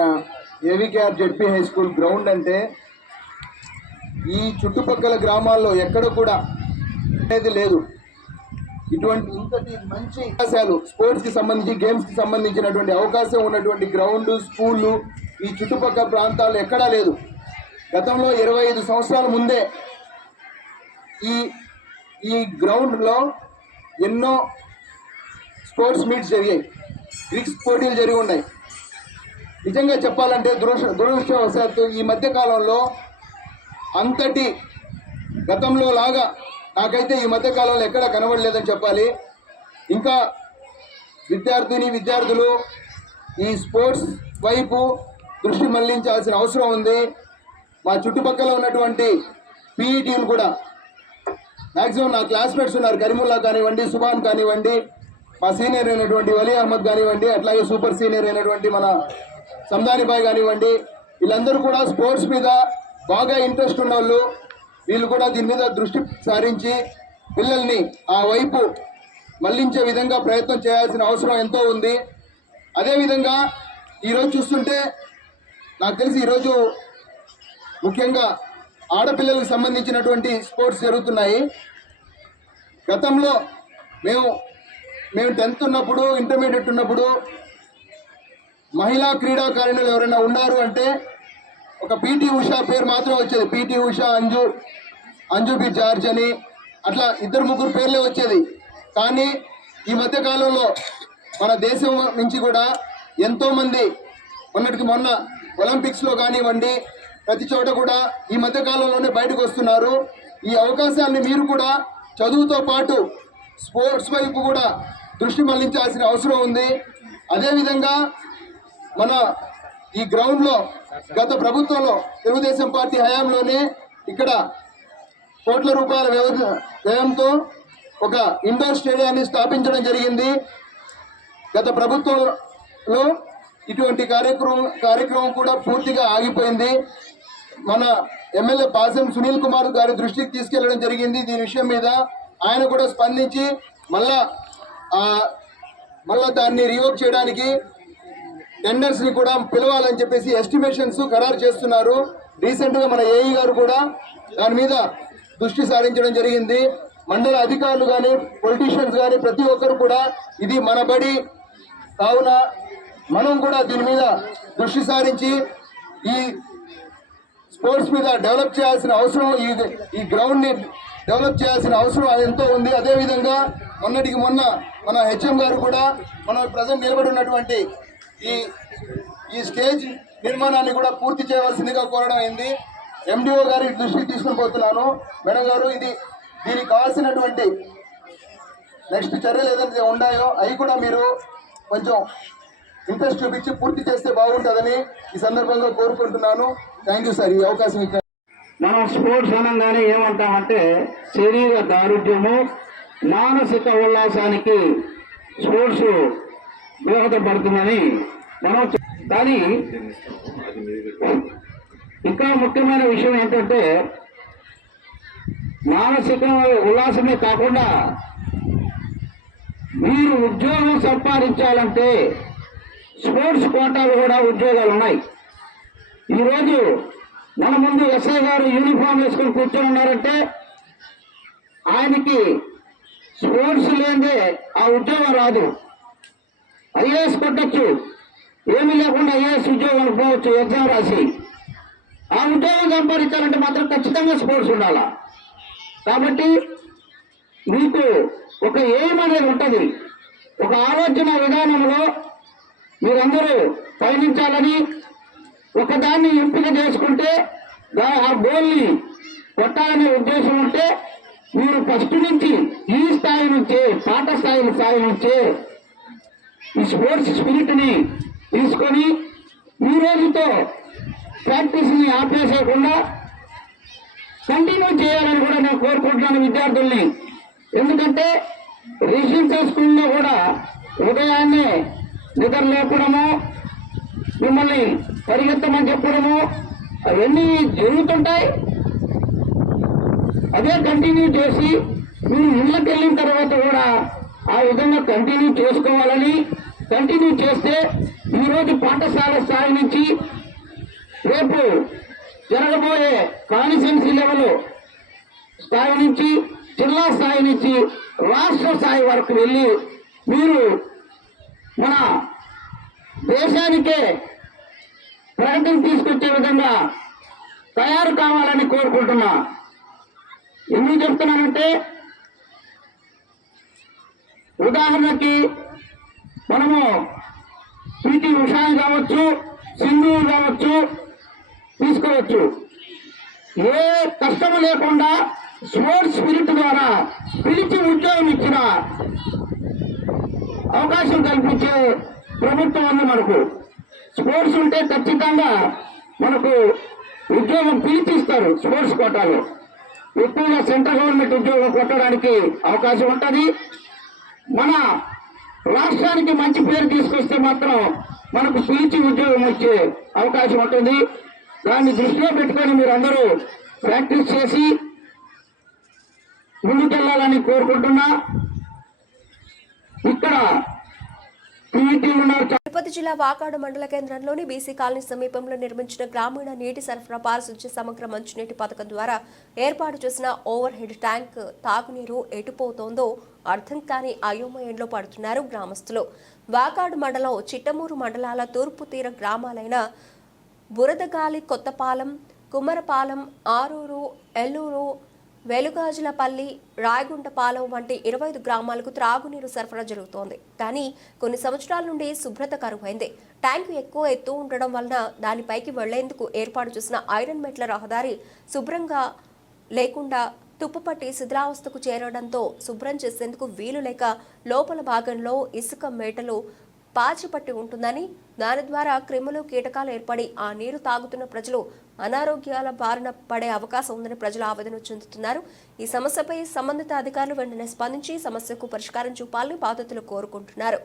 ఏవికేఆర్ జెడ్పీ హై స్కూల్ గ్రౌండ్ అంటే ఈ చుట్టుపక్కల గ్రామాల్లో ఎక్కడ కూడా అనేది లేదు. ఇటువంటి ఇంతటి మంచి అవకాశాలు స్పోర్ట్స్ కి సంబంధించి గేమ్స్ కి సంబంధించినటువంటి అవకాశం ఉన్నటువంటి గ్రౌండ్ స్కూళ్ళు ఈ చుట్టుపక్కల ప్రాంతాల్లో ఎక్కడా లేదు. గతంలో 25 సంవత్సరాల ముందే ఈ గ్రౌండ్లో ఎన్నో స్పోర్ట్స్ మీట్స్ జరిగాయి, క్రికెట్ పోటీలు జరిగి ఉన్నాయి. నిజంగా చెప్పాలంటే దురదృష్టవశాత్తు ఈ మధ్య కాలంలో అంతటి గతంలో లాగా నాకైతే ఈ మధ్య కాలంలో ఎక్కడ కనబడలేదని చెప్పాలి. ఇంకా విద్యార్థులు ఈ స్పోర్ట్స్ వైపు దృష్టి మళ్లించాల్సిన అవసరం ఉంది. మా చుట్టుపక్కల ఉన్నటువంటి పీఈటీలు కూడా మ్యాక్సిమం నా క్లాస్మేట్స్ ఉన్నారు, కరీముల్లా కానివ్వండి, సుబాన్ కానివ్వండి, మా సీనియర్ అయినటువంటి వలీ అహ్మద్ కానివ్వండి, అట్లాగే సూపర్ సీనియర్ అయినటువంటి మన సందాని బాయ్ కానివ్వండి, వీళ్ళందరూ కూడా స్పోర్ట్స్ మీద బాగా ఇంట్రెస్ట్ ఉన్న వాళ్ళు. వీళ్ళు కూడా దీని మీద దృష్టి సారించి పిల్లల్ని ఆ వైపు మళ్లించే విధంగా ప్రయత్నం చేయాల్సిన అవసరం ఎంతో ఉంది. అదేవిధంగా ఈరోజు చూస్తుంటే నాకు తెలిసి ఈరోజు ముఖ్యంగా ఆడపిల్లలకు సంబంధించినటువంటి స్పోర్ట్స్ జరుగుతున్నాయి. గతంలో మేము 10th ఉన్నప్పుడు, ఇంటర్మీడియట్ ఉన్నప్పుడు మహిళా క్రీడాకారిణులు ఎవరైనా ఉన్నారు అంటే ఒక పీటీ ఉషా పేరు మాత్రం వచ్చేది. పీటీ ఉషా, అంజు బి జార్జ్ అని అట్లా 2-3 పేర్లే వచ్చేది. కానీ ఈ మధ్య కాలంలో మన దేశం నుంచి కూడా ఎంతోమంది మొన్న ఒలింపిక్స్లో కానివ్వండి, ప్రతి చోట కూడా ఈ మధ్య కాలంలోనే బయటకు వస్తున్నారు. ఈ అవకాశాన్ని మీరు కూడా చదువుతో పాటు స్పోర్ట్స్ వైపు కూడా దృష్టి మళ్లించాల్సిన అవసరం ఉంది. అదేవిధంగా మన ఈ గ్రౌండ్లో గత ప్రభుత్వంలో తెలుగుదేశం పార్టీ హయాంలోనే ఇక్కడ కోట్ల రూపాయల వ్యయంతో ఒక ఇండోర్ స్టేడియాన్ని స్థాపించడం జరిగింది. గత ప్రభుత్వంలో ఇటువంటి కార్యక్రమం కూడా పూర్తిగా ఆగిపోయింది. మన ఎమ్మెల్యే పాసం సునీల్ కుమార్ గారి దృష్టికి తీసుకెళ్లడం జరిగింది. దీని విషయం మీద ఆయన కూడా స్పందించి మళ్ళా దాన్ని రివోక్ చేయడానికి టెండర్స్ ని కూడా పిలవాలని చెప్పేసి ఎస్టిమేషన్స్ ఖరారు చేస్తున్నారు. రీసెంట్ గా మన ఏఈ గారు కూడా దాని మీద దృష్టి సారించడం జరిగింది. మండల అధికారులు కానీ, పొలిటీషియన్స్ కానీ ప్రతి ఒక్కరు కూడా ఇది మన బడి కావున మనం కూడా దీని మీద దృష్టి సారించి ఈ స్పోర్ట్స్ మీద డెవలప్ చేయాల్సిన అవసరం, ఈ గ్రౌండ్ ని డెవలప్ చేయాల్సిన అవసరం ఎంతో ఉంది. అదేవిధంగా మొన్నటికి మొన్న మన హెచ్ఎం గారు కూడా మనం ప్రజెంట్ నిలబడి ఉన్నటువంటి ఈ స్టేజ్ నిర్మాణాన్ని కూడా పూర్తి చేయవలసిందిగా కోరడం అయింది. ఎండిఓ గారి దృష్టికి తీసుకుని పోతున్నాను. మేడం గారు, దీనికి కావాల్సినటువంటి నెక్స్ట్ చర్యలు ఏదైతే ఉన్నాయో అవి కూడా మీరు కొంచెం ఇంట్రెస్ట్ చూపించి పూర్తి చేస్తే బాగుంటుందని ఈ సందర్భంగా కోరుకుంటున్నాను. థ్యాంక్ యూ సార్, ఈ అవకాశం ఇచ్చారు. మనం స్పోర్ట్స్ అనగానే ఏమంటామంటే శరీర దారుఢ్యము, మానసిక ఉల్లాసానికి స్పోర్ట్స్ దోహదపడుతుందని మనం. కానీ ఇంకా ముఖ్యమైన విషయం ఏంటంటే మానసిక ఉల్లాసమే కాకుండా మీరు ఉద్యోగం సంపాదించాలంటే స్పోర్ట్స్ కోటాలు కూడా ఉద్యోగాలు ఉన్నాయి. ఈరోజు మన ముందు ఎస్ఐ గారు యూనిఫామ్ వేసుకొని కూర్చొని ఉన్నారంటే ఆయనకి స్పోర్ట్స్ లేదే ఆ ఉద్యోగం రాదు. ఐఏఎస్ కొట్టచ్చు, ఏమీ లేకుండా ఐఏఎస్ ఉద్యోగానికి పోవచ్చు ఎగ్జామ్ రాసి. ఆ ఉద్యోగం సంపాదించాలంటే మాత్రం ఖచ్చితంగా స్పోర్ట్స్ ఉండాలా. కాబట్టి మీకు ఒక ఎయిమ్ అనేది ఉంటుంది. ఒక ఆలోచన విధానంలో మీరందరూ పయనించాలని ఒకదాన్ని ఎంపిక చేసుకుంటే ఆ గోల్ని కొట్టాలనే ఉద్దేశం ఉంటే మీరు ఫస్ట్ నుంచి ఈ స్థాయి నుంచే, పాఠ స్థాయి నుంచే ఈ స్పోర్ట్స్ స్పిరిట్ ని తీసుకొని ఈ రోజుతో ప్రాక్టీస్ ని ఆపేసేయకుండా కంటిన్యూ చేయాలని కూడా నేను కోరుకుంటున్నాను విద్యార్థుల్ని. ఎందుకంటే రెసిడెన్షియల్ స్కూల్లో కూడా ఉదయాన్నే నిద్ర లేపడము, మిమ్మల్ని పరిగెత్తమని చెప్పడము అవన్నీ జరుగుతుంటాయి. అదే కంటిన్యూ చేసి మీరు ఇళ్ళకి వెళ్ళిన తర్వాత కూడా ఆ విధంగా కంటిన్యూ చేసుకోవాలని. కంటిన్యూ చేస్తే ఈరోజు పాఠశాల స్థాయి నుంచి రేపు జరగబోయే కాన్స్టిట్యున్సీ లెవెల్ స్థాయి నుంచి, జిల్లా స్థాయి నుంచి రాష్ట్ర స్థాయి వరకు వెళ్ళి మీరు మన దేశానికే ప్రగతిని తీసుకొచ్చే విధంగా తయారు కావాలని కోరుకుంటున్నా. ఎందుకు చెప్తున్నానంటే ఉదాహరణకి మనము పీటీ ఉషాని కావచ్చు, సింధు కావచ్చు తీసుకోవచ్చు. ఏ కష్టము లేకుండా స్పోర్ట్స్ స్పిరిట్ ద్వారా పిలిచి ఉద్యోగం ఇచ్చిన అవకాశం కల్పించే ప్రభుత్వం ఉంది మనకు. స్పోర్ట్స్ ఉంటే ఖచ్చితంగా మనకు ఉద్యోగం పిలిచిస్తారు. స్పోర్ట్స్ కోటాలో ఎక్కువగా సెంట్రల్ గవర్నమెంట్ ఉద్యోగం కొట్టడానికి అవకాశం ఉంటుంది. మన రాష్ట్రానికి మంచి పేరు తీసుకొస్తే మాత్రం మనకు పిలిచి ఉద్యోగం వచ్చే అవకాశం ఉంటుంది. దాన్ని దృష్టిలో పెట్టుకొని మీరందరూ ప్రాక్టీస్ చేసి ముందుకెళ్లాలని కోరుకుంటున్నా. ఇక్కడ తిరుపతి జిల్లా వాకాడు మండల కేంద్రంలోని బీసీ కాలనీ సమీపంలో నిర్మించిన గ్రామీణ నీటి సరఫరా పారిశుధ్య సమగ్ర మంచినీటి పథకం ద్వారా ఏర్పాటు చేసిన ఓవర్ హెడ్ ట్యాంక్ తాగునీరు ఎటుపోతోందో అర్థం కాని అయోమయంలో పడుతున్నారు గ్రామస్తులు. వాకాడు మండలం, చిట్టమూరు మండలాల తూర్పు తీర గ్రామాలైన బురదగాలి, కొత్తపాలెం, కుమ్మరపాలెం, ఆరూరు, ఎల్లూరు, వెలుగాజులపల్లి, రాయగుంటపాలెం వంటి 25 గ్రామాలకు త్రాగునీరు సరఫరా జరుగుతోంది. కానీ కొన్ని సంవత్సరాల నుండి శుభ్రత కరువైంది. ట్యాంకు ఎక్కువ ఎత్తు ఉండడం వలన దానిపైకి వెళ్లేందుకు ఏర్పాటు చేసిన ఐరన్ మెట్ల రహదారి శుభ్రంగా లేకుండా తుప్పుపట్టి శిథిలావస్థకు చేరడంతో శుభ్రం చేసేందుకు వీలు లేక లోపల భాగంలో ఇసుక మేటలు పాచిపట్టి ఉంటుందని, దాని ద్వారా క్రిములు, కీటకాలు ఏర్పడి ఆ నీరు తాగుతున్న ప్రజలు అనారోగ్యాల బారిన పడే అవకాశం ఉందని ప్రజలు ఆవేదన చెందుతున్నారు. ఈ సమస్యపై సంబంధిత అధికారులు వెంటనే స్పందించి సమస్యకు పరిష్కారం చూపాలని బాధితులు కోరుకుంటున్నారు.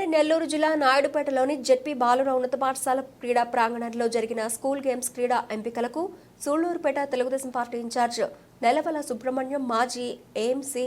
ఉమ్మడి నెల్లూరు జిల్లా నాయుడుపేటలోని జెడ్పీ బాలుర ఉన్నత పాఠశాల క్రీడా ప్రాంగణంలో జరిగిన స్కూల్ గేమ్స్ క్రీడా ఎంపికలకు సూళ్లూరుపేట తెలుగుదేశం పార్టీ ఇన్ఛార్జ్ నెలవల సుబ్రహ్మణ్యం, మాజీ ఏఎంసీ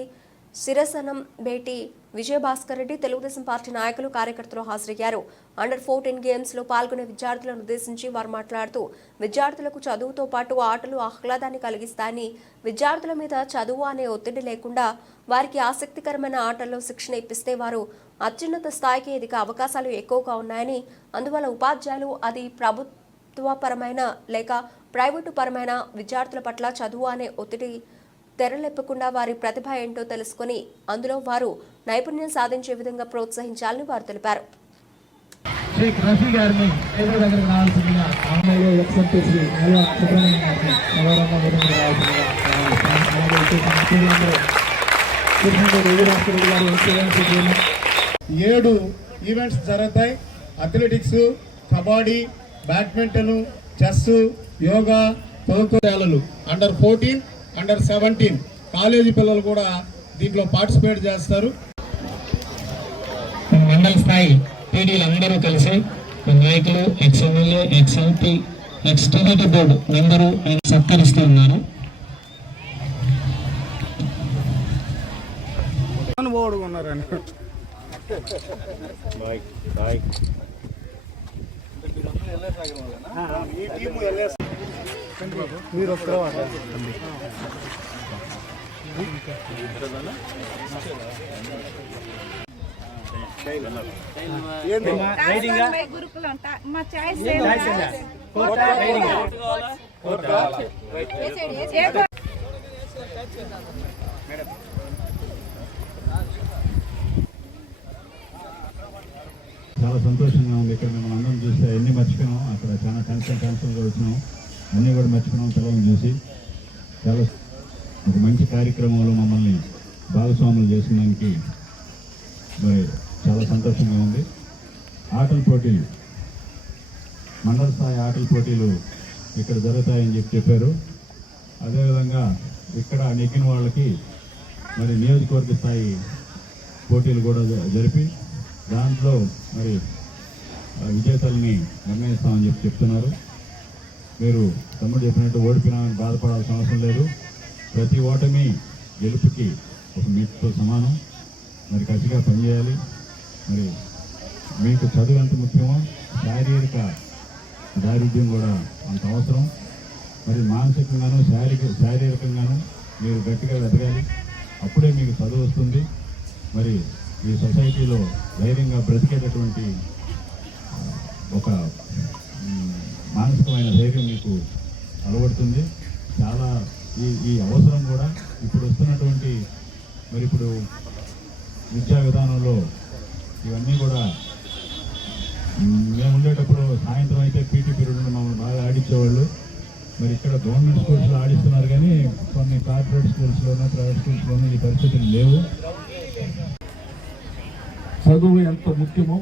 శిరసనం బేటి విజయభాస్కర్ రెడ్డి, తెలుగుదేశం పార్టీ నాయకులు, కార్యకర్తలు హాజరయ్యారు. అండర్-14 గేమ్స్ లో పాల్గొనే విద్యార్థులను ఉద్దేశించి వారు మాట్లాడుతూ విద్యార్థులకు చదువుతో పాటు ఆటలు ఆహ్లాదాన్ని కలిగిస్తాయని, విద్యార్థుల మీద చదువు అనే ఒత్తిడి లేకుండా వారికి ఆసక్తికరమైన ఆటల్లో శిక్షణ ఇప్పిస్తే వారు అత్యున్నత స్థాయికి ఎదిగే అవకాశాలు ఎక్కువగా ఉన్నాయని, అందువల్ల ఉపాధ్యాయులు అది ప్రభుత్వపరమైన లేక ప్రైవేటు పరమైన విద్యార్థుల పట్ల చదువు అనే ఒత్తిడి తెరలేపకుండా వారి ప్రతిభ ఏంటో తెలుసుకుని అందులో వారు నైపుణ్యం సాధించే విధంగా ప్రోత్సహించాలని వారు తెలిపారు. శ్రీ రఫీ గారిని ఏదో దగ్గరికి రావాల్సిందిగా అమ్మాయిలు ఎక్సెప్టేసి సుబ్రహ్మణ్యం గారిని నగరంగా విధంగా రావాల్సిందిగా అలాగే 7 ఈవెంట్స్ జరుగుతాయి. Athletics, kabaddi, badminton, chess, yoga, తోకలు, అండర్-14, అండర్-17 కాలేజీ పిల్లలు కూడా దీంట్లో పార్టిసిపేట్ చేస్తారు. మండల స్థాయి పీడీలు అందరూ కలిసి నాయకులు, ఎక్స్-ఎమ్మెల్యే, ఎక్స్-ఎంపీ, ఎక్స్-టీడీటీ బోర్డు అందరూ సత్కరిస్తూ ఉన్నారు. మీరు గురుకులం మా చాయిస్ చాలా సంతోషంగా ఉంది. ఇక్కడ మేము అందరం చూస్తే అన్నీ మర్చిపోయాం. అక్కడ చాలా టెన్షన్గా వచ్చినాం, అన్నీ కూడా మర్చిపోయినాం. పిల్లలను చూసి చాలా ఒక మంచి కార్యక్రమంలో మమ్మల్ని భాగస్వాములు చేసిన దానికి మరి చాలా సంతోషంగా ఉంది. ఆటల పోటీలు, మండల స్థాయి ఆటల పోటీలు ఇక్కడ జరుగుతాయని చెప్పారు. అదేవిధంగా ఇక్కడ నెగ్గిన వాళ్ళకి మరి నియోజకవర్గ స్థాయి పోటీలు కూడా జరిపి దాంట్లో మరి విజేతల్ని నిర్ణయిస్తామని చెప్తున్నారు. మీరు తమ్ముడు చెప్పినట్టు ఓడిపోయినామని బాధపడాల్సిన అవసరం లేదు. ప్రతి ఓటమి గెలుపుకి ఒక మీతో సమానం. మరి కసిగా పనిచేయాలి. మరి మీకు చదువు ఎంత ముఖ్యమో శారీరక దారిద్ర్యం కూడా అంత అవసరం. మరి మానసికంగాను శారీరకంగాను మీరు గట్టిగా ఎదగాలి. అప్పుడే మీకు చదువు వస్తుంది. మరి ఈ సొసైటీలో ధైర్యంగా బ్రతికేటటువంటి ఒక మానసికమైన ధైర్యం మీకు అలవడుతుంది. చాలా ఈ అవసరం కూడా ఇప్పుడు వస్తున్నటువంటి మరి ఇప్పుడు విద్యా విధానంలో ఇవన్నీ కూడా మేము ఉండేటప్పుడు సాయంత్రం అయితే పీటీ పీరియడ్ మమ్మల్ని బాగా ఆడించేవాళ్ళు. మరి ఇక్కడ గవర్నమెంట్ స్కూల్స్లో ఆడిస్తున్నారు, కానీ కొన్ని కార్పొరేట్ స్కూల్స్లోనూ ప్రైవేట్ స్కూల్స్లోనూ ఈ పరిస్థితులు లేవు. చదువు ఎంత ముఖ్యమో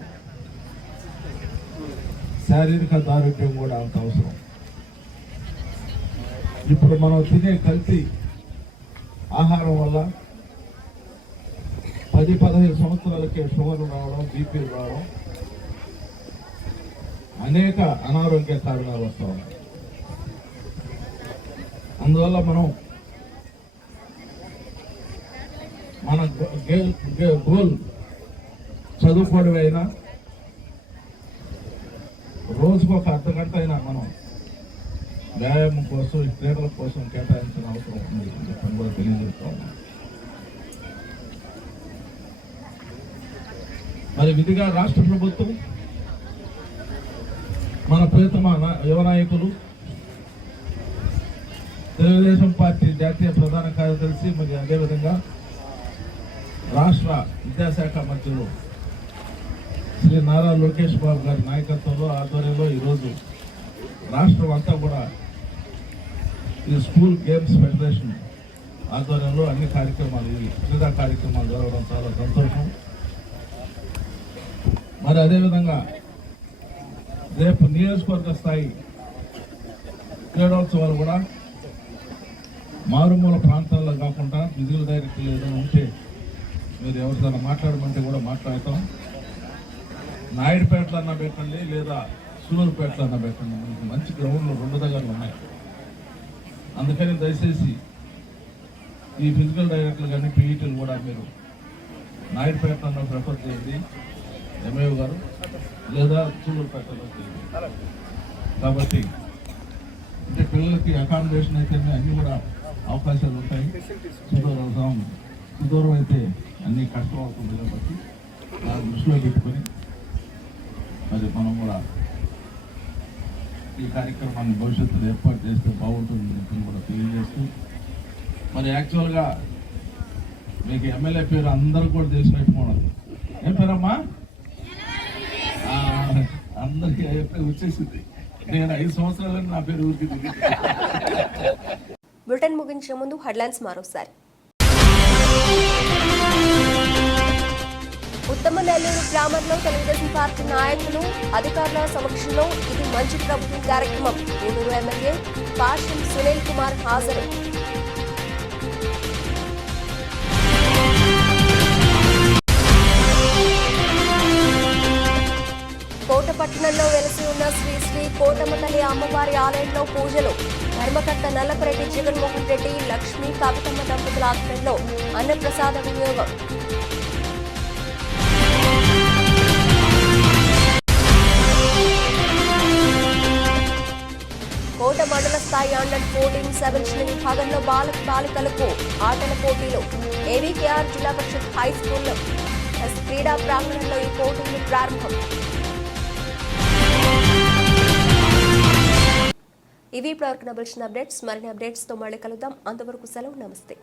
శారీరక దారుఢ్యం కూడా అంత అవసరం. ఇప్పుడు మనం తినే కల్తీ ఆహారం వల్ల 10-15 సంవత్సరాలకే షుగర్లు రావడం, బీపీలు రావడం, అనేక అనారోగ్య కారణాలు వస్తూ ఉన్నాయి. అందువల్ల మన గోల్ చదువుకోవడం అయినా రోజుకు ఒక అర్ధగంట అయినా మనం వ్యాయామం కోసం, ఈ క్రీడల కోసం కేటాయించిన అవసరం ఉంది అని కూడా తెలియజేస్తా ఉన్నాం. మరి విధిగా రాష్ట్ర ప్రభుత్వం, మన ప్రియతమ యువ నాయకులు, తెలుగుదేశం పార్టీ జాతీయ ప్రధాన కార్యదర్శి, మరి అదేవిధంగా రాష్ట్ర విద్యాశాఖ మంత్రులు శ్రీ నారా లోకేష్ బాబు గారి నాయకత్వంలో, ఆధ్వర్యంలో ఈరోజు రాష్ట్రం అంతా కూడా ఈ స్కూల్ గేమ్స్ ఫెడరేషన్ ఆధ్వర్యంలో అన్ని కార్యక్రమాలు, ఈ క్రీడా కార్యక్రమాలు జరగడం చాలా సంతోషం. మరి అదేవిధంగా రేపు నియోజకవర్గ స్థాయి క్రీడోత్సవాలు కూడా మారుమూల ప్రాంతాల్లో కాకుండా విధుల డైరెక్టర్లు ఏదైనా ఉంటే మీరు ఎవరిదైనా మాట్లాడమంటే కూడా మాట్లాడతాం. నాయుడుపేటలో అన్న పెట్టండి లేదా సూలూరుపేటలో అన్న పెట్టండి, మనకి మంచి గ్రౌండ్లు 2 దగ్గరలు ఉన్నాయి. అందుకని దయచేసి ఈ ఫిజికల్ డైరెక్టర్లు కానీ పీఈటీలు కూడా మీరు నాయుడుపేటలో ప్రిఫర్ చేయండి ఎంఏఓ గారు, లేదా సూలూరుపేటలో చేయండి. కాబట్టి అంటే పిల్లలకి అకామిడేషన్ అయితే అన్నీ కూడా అవకాశాలు ఉంటాయి. సుదూరం అయితే అన్నీ కష్టం అవుతుంది కాబట్టి దాన్ని దృష్టిలో పెట్టుకొని మరి మనం కూడా ఈ కార్యక్రమాన్ని భవిష్యత్తులో ఏర్పాటు చేస్తే బాగుంటుంది కూడా తెలియజేస్తూ, మరి యాక్చువల్గా మీకు ఎమ్మెల్యే పేరు అందరూ కూడా తెలిసినట్టుకోవడం. ఏం పేరమ్మా? అందరికీ వచ్చేసింది. నేను 5 సంవత్సరాలు నా పేరు ఊరికి. బులెటిన్ ముగించే ముందు హెడ్లైన్స్ మరోసారి. ఉత్తమ నెల్లూరు గ్రామంలో తెలుగుదేశం పార్టీ నాయకులు అధికారుల సమక్షంలో ఇది మంచి ప్రభుత్వం కార్యక్రమం. గూడూరు ఎమ్మెల్యే పాషం సునీల్ కుమార్ హాజరు. కోటపట్టణంలో వెలసి ఉన్న శ్రీ శ్రీ కోటమ్మ తల్లి అమ్మవారి ఆలయంలో పూజలు. ధర్మకర్త నల్లపరెడ్డి జగన్మోహన్ రెడ్డి, లక్ష్మీ కవితమ్మ దంపతుల ఆధ్వర్యంలో అన్నప్రసాద వినియోగం. కోట మండల స్థాయి అండర్-14 సెవెన్షియన్ విభాగంలో బాలికలకు ఆటల పోటీలు. ఏవీకేఆర్ జిల్లా పరిషత్ హై స్కూల్లో క్రీడా ప్రాంగణంలో ఈ పోటీలు ప్రారంభం. ఇవి ఇప్పటివరకు బులెటిన్ అప్డేట్స్. మరిన్ని అప్డేట్స్తో మళ్ళీ కలుద్దాం. అంతవరకు సెలవు. నమస్తే.